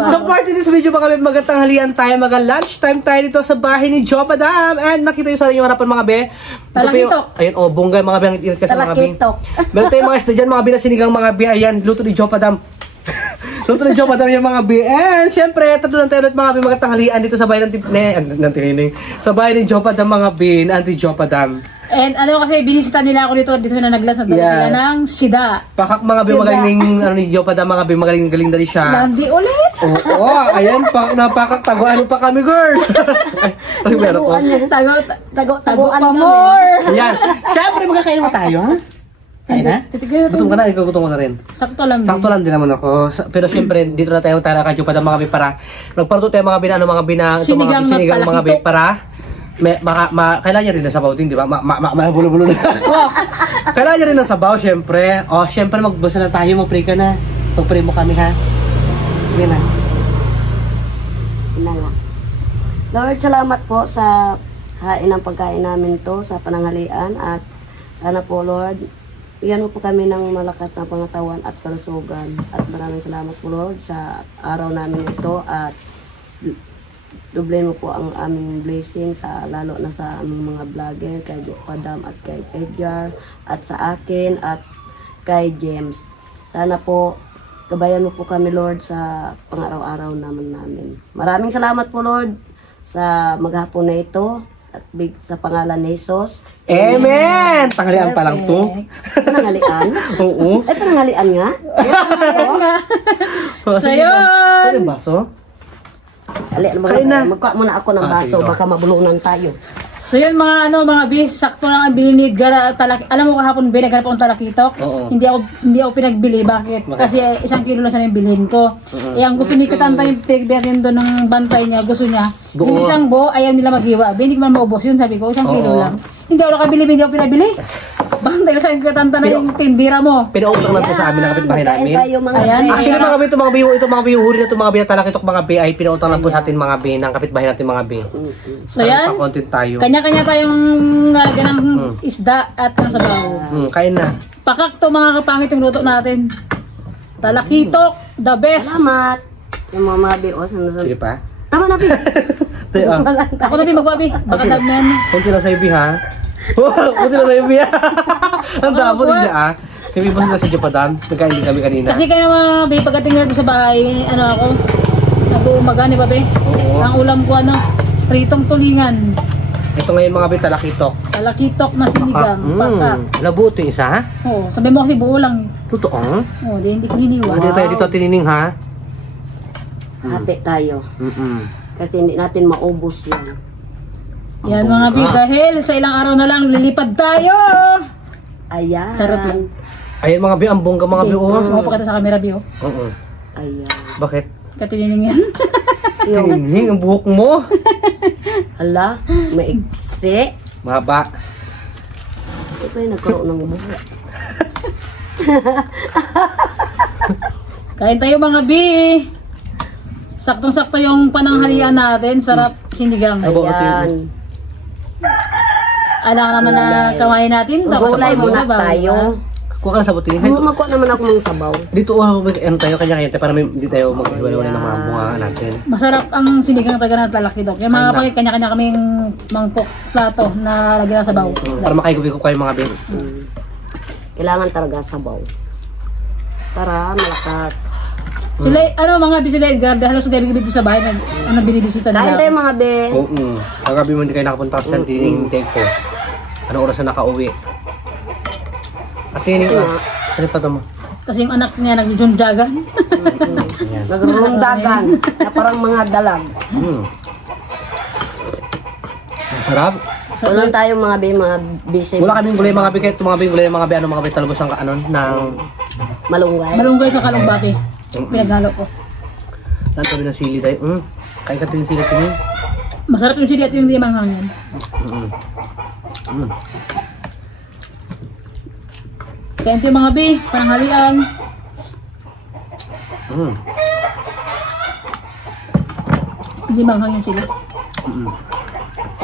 So for today's video mga be, magtanghalian tayo, lunch time tayo dito sa bahay ni Jopa Dam. And nakita nyo sa inyong harapan mga be. Talakitok. Ayun, oh, bunga mga be, ang init kasi mga be. Meron tayong mga isda dyan, mga be na sinigang mga be. Ayan, luto ni Jopa Dam. Luto ni Jopa Dam yung mga be. And syempre, tatlo lang tayo ulit mga be, magtanghalian dito sa bahay ng Tinining. Sa bahay ni Jopa Dam mga be, na Auntie Jopa Dam. And ano kasi, binisita nila ako dito na naglasad sila ng sida. Pakak mga be, magaling ano ni Jopa Dam mga be, magaling dali siya. Landi ulit. Oo, ayan, napakak, taguan pa kami, girl. Ay, meron po. Tago pa more. Ayan, syempre magkakain mo tayo, ha? Kain na? Gutom ka na, ikaw gutom ka na rin. Sakto lang. Sakto lang din naman ako. Pero syempre, dito na tayo ka Jopa Dam mga be para nagparuto tayo mga be na mga be na sinigang mga be para kailangan niya rin ng sabaw din, di ba? Bulo-bulo na. Kailangan niya rin ng sabaw, syempre. Oh, syempre, magbasa na tayo, mag-pray ka na. Mag-pray mo kami, ha? Yan na. Inala. Lord, salamat po sa hain ng pagkain namin to, sa pananghalian. At sana po, Lord, iyan mo po kami ng malakas na pangatawan at kalusugan. At maraming salamat po, Lord, sa araw namin ito. At doble mo po ang aming blessing sa lalo na sa aming mga vlogger, kay Jopa Dam at kay Edgar at sa akin at kay James. Sana po gabayan mo po kami, Lord, sa pang-araw-araw namin. Maraming salamat po, Lord, sa maghapon na ito at sa pangalan ni Jesus. Amen! Tanghalian pa lang to. Pananghalian? Oo. Ay, pananghalian nga? So yun! Ano yung baso? Kain na. Magkuha muna ako ng baso, baka mabulunan tayo. So yun mga bis, sakto lang ang binili alam mo kahapon binigyan akong talakitok. Hindi ako pinagbili, bakit? Kasi 1 kilo lang sana yung bilhin ko. Eh ang gusto ni Katanta yung pinagbiyakin doon ng bantay niya, gusto niya. Yung isang buo, ayaw nila maghiwa. Hindi ko man maubos yun, sabi ko, 1 kilo lang. Hindi ako nakabili, hindi ako pinabili. Bantay lang sa Katanta na yung tindira mo. Pinautang lang po sa amin ng kapitbahay namin. Ayan. Actually mga be, ito mga be, huri na ito mga be, talakitok mga be, ay pinautang lang po sa atin mga be, ng kapitbahay natin mga be. So yan, kanya-kanya tayong ganang isda at ang sabaw. Kain na. Pakak to mga kapangit yung luto natin. Talakitok, the best. Salamat. Yung mga be, Sige pa. Tama na, be. Ako na magwabi, baka dagnan. Kunti lang sa ibi ha. Kunti lang sa ibi ha. Ang dabo din niya Sabi mo na sa Jopa Dam, nagkain din kami kanina. Kasi kaya mga be, pagdating natin sa bahay, ako, nag-uumaga ni babe. Ang ulam ko pritong tulingan. Ito ngayon mga be, talakitok. Talakitok na sinigang, pakak. Labuto isa ha? Oo, sabi mo kasi buo lang. Totoo? Oo, hindi ko hiniwa. Hindi tayo dito tinining ha? Hati tayo. Kasi hindi natin maubos yan. Yan mga be, dahil sa ilang araw na lang lilipad tayo. Ayan. Charot lang. Ayan mga be, ang bongga mga be. Oo, pakita sa camera be. Ayan. Bakit? Katinining yan. Tinining ang buhok mo. Hala, maiksi. Mahaba. Ito yung nagkaroon ng buhok. Kain tayo mga be. Saktong-sakto yung pananghalian natin. Sarap sinigang. Ayan. Alam naman na kamay natin. Gulay muna tayo. Kuha ka ng sabutin. Magkuha naman ako ng sabaw. Dito ano tayo kanya-kanya para hindi tayo mag-iwan-iwan ng mga bunga natin. Masarap ang sinigang talaga ng talakitok. Yung mga pagkat kanya-kanya kaming mangkok plato na lagyan ng sabaw. Para makaigup kayo mga ben. Kailangan talaga sabaw. Para malakas. Sila, mga bisila Edgar, halos gabi-gabi dito sa bahay, binibisita nila. Kain tayo mga be. Oo. Kagabi mo hindi kayo nakapunta sa tining ko. Anong oras na nakauwi? At tining saan pa mo? Kasi yung anak niya nagjunjagan. Nagrundagan. Na parang mga dalag. Masarap. Wala tayo mga be, mga busy. Wala kaming gulay mga be, kahit mga gulay mga be, mga be talbos ng malunggay. Malunggay sa kalumbati. Pinaghalo ko. Lahat kami ng sili tayo. Kain ka din sili tining. Masarap yung sili at yung hindi manghangin. Kaya ito yung mga be, pananghalian. Hindi manghang yung sili.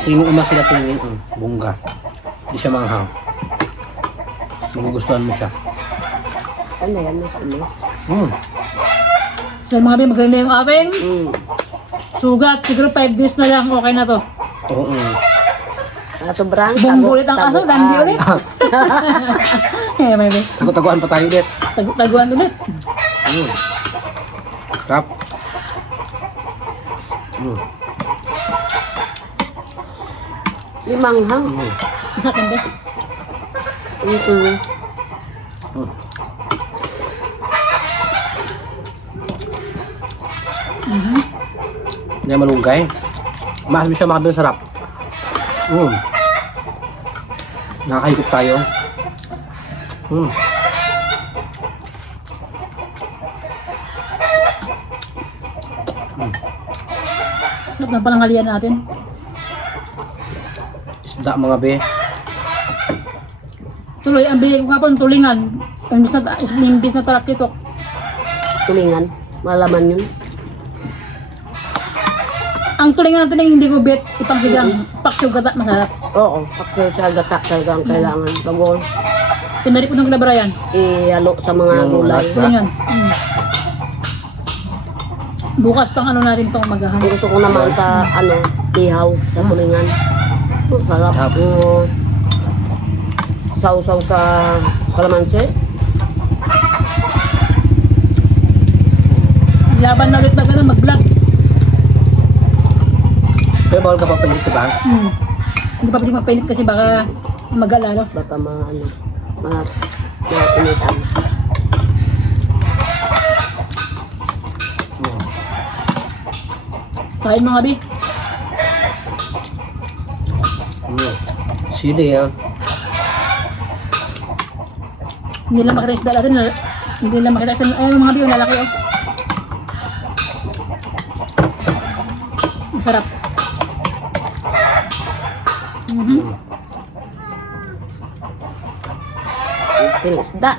Tingin uma sila tingin. Bungga. Hindi siya manghang. Magugustuhan mo siya. Ano yan, mas alis? So mga bi, magaling na yung ating sugat. Siguro 5 days na lang, okay na to. Oo. Sobrang Bumbu ulit ang aso, dandi ulit. May bi. Taguan pa tayo ulit. Taguan ulit. Sarap. Limanghang. Masarap hindi. Hindi na malunggay. Maas mo siya makabi ng sarap. Nakakahigop tayo. Sarap ng pananghalian natin. Isda mga be. Tuloy, ang bili ko nga po ng tulingan. Imbis na talakitok. Tulingan. Malaman yun. Ang tulingan natin ay hindi ko bet ipangsigang paksyugata masarap. Oo. Pakso sa gata talaga ang kailangan. Bago Pinari po ng kalabrayan. ihalo sa mga gulay. Tulingan. Bukas pang ano natin pang magahan. Gusto ko naman sa ihaw sa tulingan. Sarap. Sausaw sa kalamansi. Laban na ulit na gano'n, mag-vlog. Pero bawal ka papainit, diba? Hindi pa pwede magpainit kasi baka mag-alala. Baka mainitan. Kain mga bi. Sili ah. Hindi lang makita isda natin. Hindi lang makita isda. Ayun mga bi, yung lalaki oh. Masarap. Pinisda.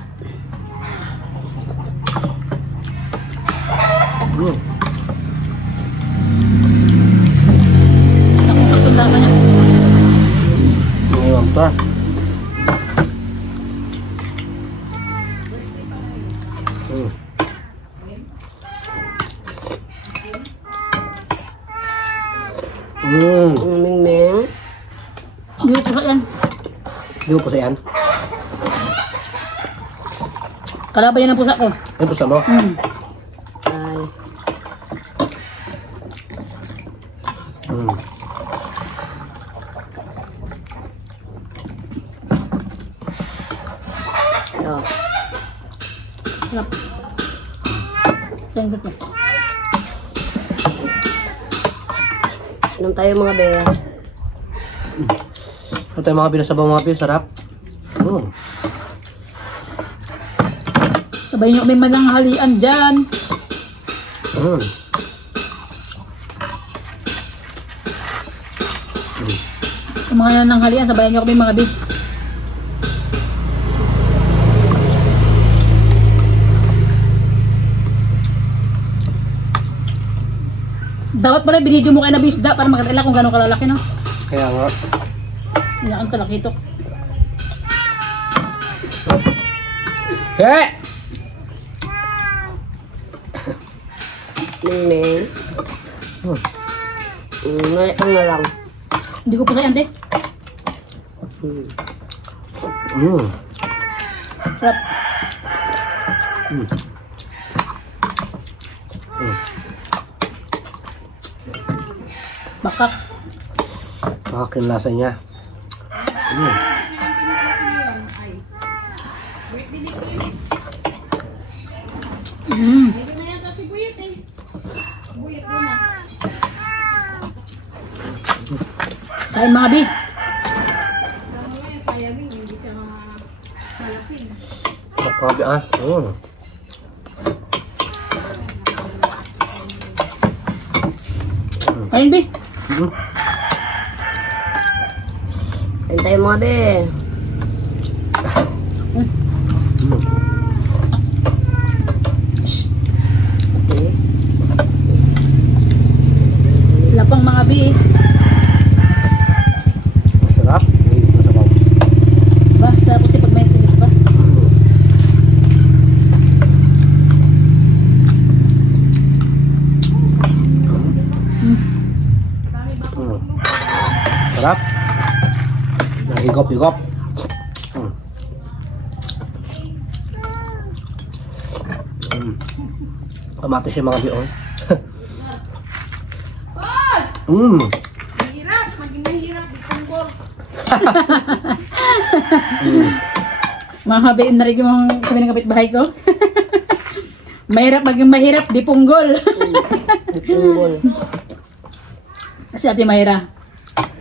Akong katundakan niya. Ngayon to. Ming-ming. Hindi ko pusa yan. Di mo po sa yan? Kalaban yan ang pusa ko. Yan po sa mo? Ay. Yo. Sarap. Yan ko. Inom tayo mga beya. Ito tayo mga binasabaw mga pil, sarap. Sabay nyo may mananghalian dyan. Sa mga nananghalian, sabay nyo kami mga bi. Dapat pala binidyo mo kayo na bisda para makatala kung gano'ng kalalaki, no? Kaya nga. Hindi akong talakitok. Hey! Ming-ming. Ngayon na lang. Hindi ko pa sa ante. Sarap. Bakak. Bakak yung lasa niya. Kain mga bi. Makabi ah. Kain bi. Kain tayo mga be. Lapang mga bi. Sarap. Masabaw. Ba, sarap kasi pag may tinik ba? Higop-higop. Kamatis siya mga biyon. Mahirap, maging mahirap, di punggol. Mga habiin na rin yung sabi ng kapitbahay ko. Mahirap maging mahirap, di punggol. Di punggol. Kasi Ate Mayra,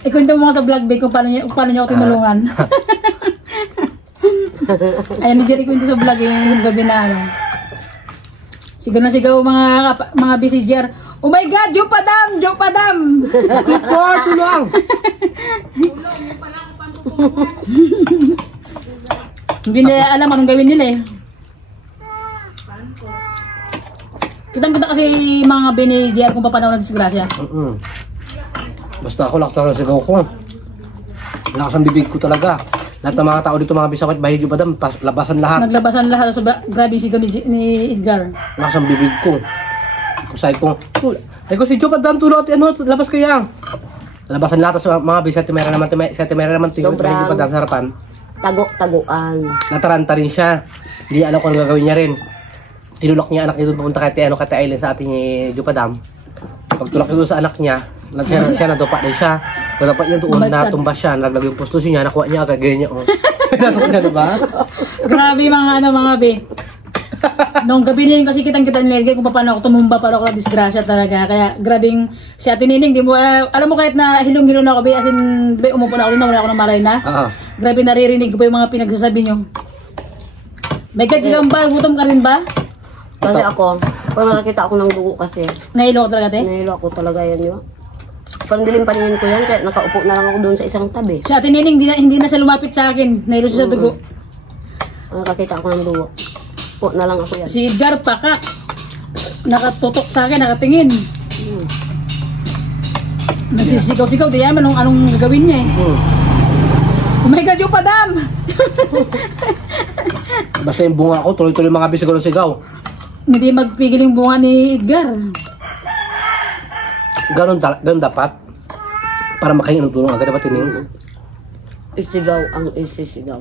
ikwento mo nga sa vlog kung paano niya ako tinulungan. Ayan, ni Jerry kwento sa vlog yung gabi na ano. Sigaw na sigaw mga busy Jer. Oh my God, Joe Padam! Joe Padam! Before, tulong! Hindi na alam anong gawin nila eh. Kitang-kita kasi mga bini Jer kung paano ng disgrasya. Basta ako lakas ng sigaw ko. Lakas ang bibig ko talaga. Lahat ng mga tao dito mga bisawat bahay Joe Padam, labasan lahat. Naglabasan lahat sa grabe sigaw ni Edgar. Lakas ang bibig ko. Sabi ko, si Joe Padam tulot, ano, labas kaya. Labasan lahat sa mga bis, sa Timera naman, tingin sa Joe Padam sa harapan. Tago-taguan. Nataranta rin siya. Hindi alam kung ano gagawin niya rin. Tinulak niya anak niya doon papunta kay Island sa ating Joe Padam. Pagtulak niya doon sa anak niya, siya nadupa din siya. Pagdapat niya doon, natumba siya, naglagay yung postos niya, nakuha niya agad, ganyan niya. Oh. Nasok niya, diba? Grabe mga be. Noong gabi niya kasi kitang-kita nilagay kung paano ako tumumba para ako na disgrasya talaga. Kaya grabing si Ate Nining, di mo, alam mo kahit na hilong-hilong na ako, as in, di ba umupo na ako din na wala ako ng maray na. Grabe naririnig ko pa yung mga pinagsasabi niyo. May katigang ba? Gutom ka rin ba? Kasi ako, pag nakakita ako ng dugo kasi, Nahilo ko talaga, te? nahilo ako talaga yan yun. Parang dilim paningin ko yan, kaya nakaupo na lang ako doon sa isang tabi. Si Ate Nining, hindi na siya lumapit sa akin. Nahilo siya sa dugo. Nakakita ako ng dugo. Po na lang ako yan. Si Edgar Pakak, nakatutok sa akin, nakatingin. Nagsisigaw-sigaw, di yaman anong gagawin niya eh. Oh my God, Joe Padam! Basta yung bunga ko, tuloy-tuloy mga bis sigaw. Hindi magpigil yung bunga ni Edgar. Ganun dapat. Para makahingi ng tulong agad dapat tining. Isigaw ang isisigaw.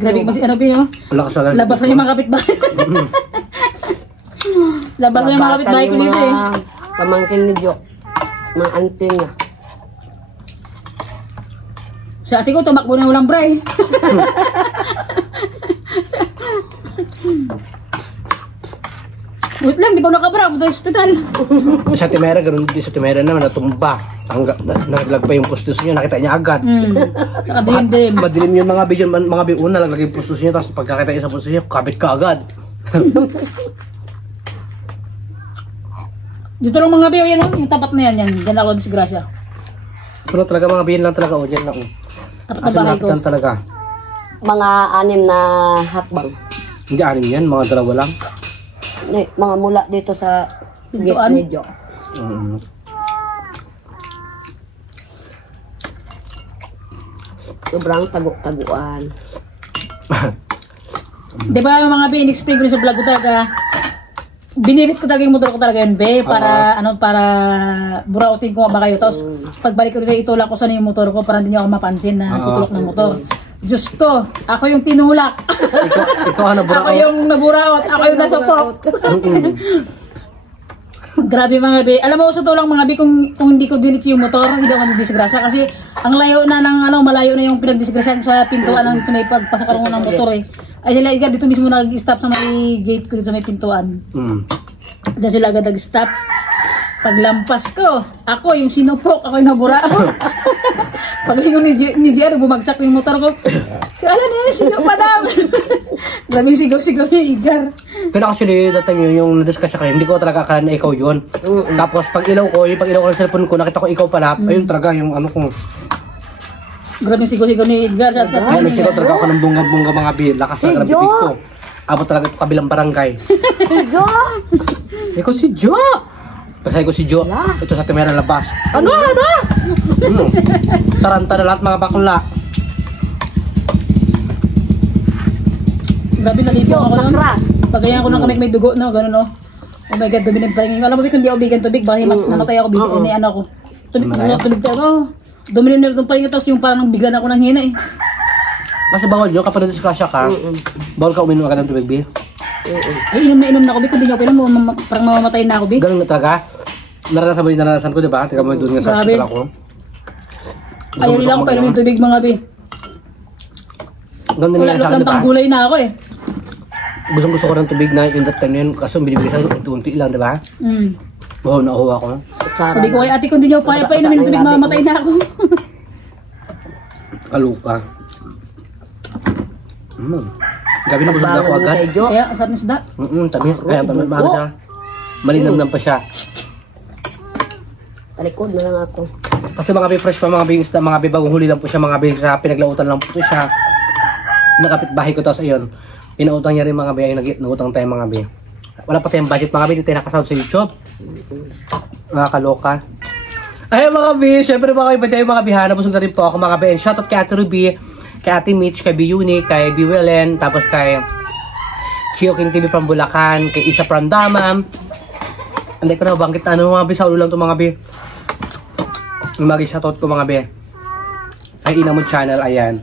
Grabe kasi ano ba labasan yung mga kapitbahay. Labasan yung mga kapitbahay ko dito eh. Pamangkin ni Jo. Mga auntie niya. Sa ate ko, tumakbo na walang bray. Wait lang, di pa nakabra. Punta sa hospital. Sa Timera, ganun din sa Timera naman, natumba. Nalaglag pa yung postos niya, nakita niya agad. Saka dilim-dilim. Madilim yung mga video, nalaglag yung postos niya, tapos pagkakita niya sa postos niya, kabit ka agad. Dito lang mga biyo yan, yung tapat na yan. Diyan ako disgrasya. Pero talaga mga biyan lang talaga, o dyan lang. Tapat na bahay ko. Talaga. Mga 6 na hakbang. Hindi 6 yan, mga 2 lang. Mga mula dito sa Pintuan? gate ni Jo. Sobrang tago-taguan. Di ba yung mga in-explain ko rin sa vlog ko talaga, binilit ko talaga yung motor ko talaga yun, be, para, para burautin ko ba kayo. Tapos, pagbalik ko rin, itulak ko sana yung motor ko para hindi niyo ako mapansin na tutulak ng motor. Diyos ko, ako yung tinulak. Ikaw ang naburaot. Ako yung naburaot, ako yung nasupok. Grabe mga be. Alam mo, sa tulang mga be, kung hindi ko dinitsi yung motor, hindi ako nadisgrasya. Kasi ang layo na ng, malayo na yung pinagdisgrasya sa pintuan ng sa may pagpasakan ko ng motor eh. Ay sila agad dito mismo nag-stop sa may gate ko dito sa may pintuan. Diyan sila agad nag-stop. Paglampas ko, ako yung sinupok, ako yung naburaot. Paglingon ni JR, bumagsak yung motor ko. Alam niya, sino pa daw? Grabing sigaw-sigaw ni Edgar. Pero actually, that time yung na-discuss kayo, hindi ko talaga akala na ikaw yun. Tapos pag ilaw ko ng cellphone ko, nakita ko ikaw pala, ayun talaga yung ano ko. Grabing sigaw-sigaw ni Edgar. Ay, nagsigaw talaga ako ng bunga-bunga mga lakas na bibig ko. Abot talaga ito kabilang barangay. Si Jo! Ikaw si Jo! Pagsabi ko si Jo, ito sa Timera labas. Ano? Taranta na lahat mga bakla. Grabe nalito ako nun. Pagayan ko ng kamay may dugo, no? Ganun, no? Oh my God, dumi ng parangin. Alam mo, kung di ako bigyan tubig, baka namatay ako, bigyan ni ano ko. Tubig talaga. Dumilim na itong pahinga, tapos yung parang bigla na ako ng hina eh. Kasi bawal yun, kapag nadisgrasya ka, bawal ka uminom agad ng tubig, Bi. Ay, inom na ako, Bi. Kung di niyo ako inom, parang mamamatay na ako, Bi. Ganun nga talaga. Naranasan ko, di ba? Tika mo doon nga sa Grabe. hospital ako. Ayaw nila ako painom yung tubig, mga Bi. Ganun din Wala nga sa akin, di ba? kang gulay na ako eh. Gusto ko ng tubig na yung that time na yun, kaso binibigay sa akin unti-unti lang, di ba? Wow, nauhuwa ko. Sabi ko kay ate, kung di niyo kaya painom yung tubig, mamamatay na ako. Kaluka. Gabi na busog na ako agad. Kaya, sarap na isda. Tabi. Kaya paano siya. Malinamnam pa siya. Talikod na lang ako. Kasi mga be fresh pa mga be isda, mga be bagong huli lang po siya, mga be sa pinaglautan lang po ito siya. Nakapit bahay ko tapos ayun. Inautang niya rin mga be, ay nagutang tayo mga be. Wala pa tayong budget mga be, hindi tayo nakasound sa YouTube. Nakakaloka. Ay mga be, syempre mga iba tayo mga bihana, busog na rin po ako mga be. And shoutout kay Ate Ruby, kay Ate Mitch, kay Biyuni, kay Biwelen, tapos kay Chio King TV from Bulacan, kay Isa from Damam. Hindi ko na bangkit ano mga be, sa ulo lang to mga be. Mag-shoutout ko mga be. Ay ina mo channel, ayan.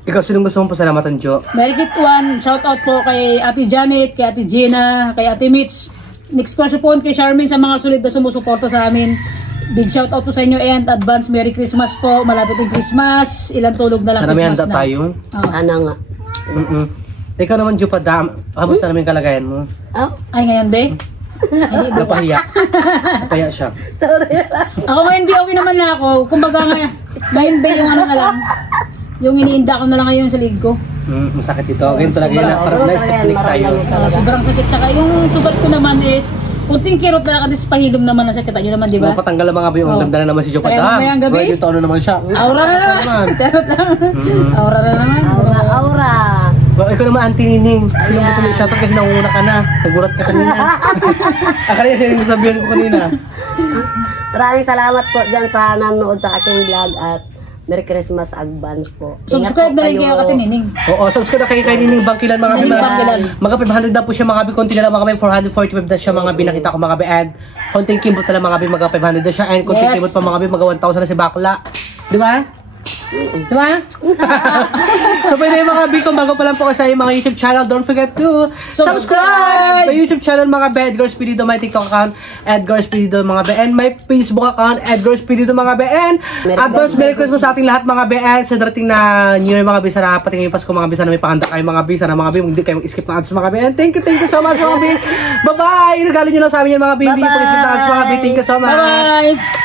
Ikaw, sinong gusto mong pasalamatan, Jo? Merikit 1, shoutout po kay Ate Janet, kay Ate Gina, kay Ate Mitch. Next person po kay Charmaine sa mga sulit na sumusuporta sa amin. Big shoutout po sa inyo and advance Merry Christmas po. Malapit yung Christmas. Ilang tulog na lang Sana may Christmas handa na. tayo. Ano nga? Ikaw naman, Jo, kamusta namin yung kalagayan mo? Oh? Ay, ngayon, de? Hindi, bukas. Napahiya. Napahiya siya. Ako ngayon, di okay naman na ako. Kumbaga ngayon, yung ano na lang. Yung iniinda ko na lang ngayon sa lig ko. Masakit ito. Ganyan talaga yun. Parang na-step tayo. Sobrang sakit. Tsaka yung sugat ko naman is, kunting kirot na lang, pahilom naman na sakit. Ayun naman, di ba? Patanggal ang mga yung ganda na naman si Jo Kaya Padam. mamayang gabi? Yung taon na naman siya. Aura na naman. Charot lang. Aura na naman. Aura. Ikaw naman, Auntie Nining. Yung gusto mo i-shoutout kasi nangunguna ka na. Nagurat ka kanina. Akala siya yung sabihan ko kanina. Maraming salamat po dyan sa nanonood sa aking vlog at Merry Christmas advance po. Subscribe na rin kayo Ate Nining. Oo, subscribe na kayo kay Nining Bangkilan mga Nining bima. Bangkilan. Mga 500 na po siya mga konti na lang mga 445 na siya mga binakita ko mga and konting kimbot na lang mga mga 500 na siya and konting Yes. kimbot pa mga mga 1,000 na si Bakla. Di ba? Di ba? So pwede yung mga kung bago pa lang po kasi yung mga YouTube channel, don't forget to subscribe! My YouTube channel mga be, Edgar Spirido, my TikTok account, Edgar Spirido mga be, and my Facebook account, Edgar Spirido mga be, and advance Merry Christmas sa ating lahat mga be, and sa darating na New Year mga be, sana pati ngayong Pasko mga be, sana may pakanda kayo mga be, sana mga be, hindi kayo mag-skip ng ads mga be, and thank you so much mga be, bye-bye! Regalo nyo lang sa amin yan mga be, hindi nyo pag-skip ng ads mga be, thank you so much! Bye-bye!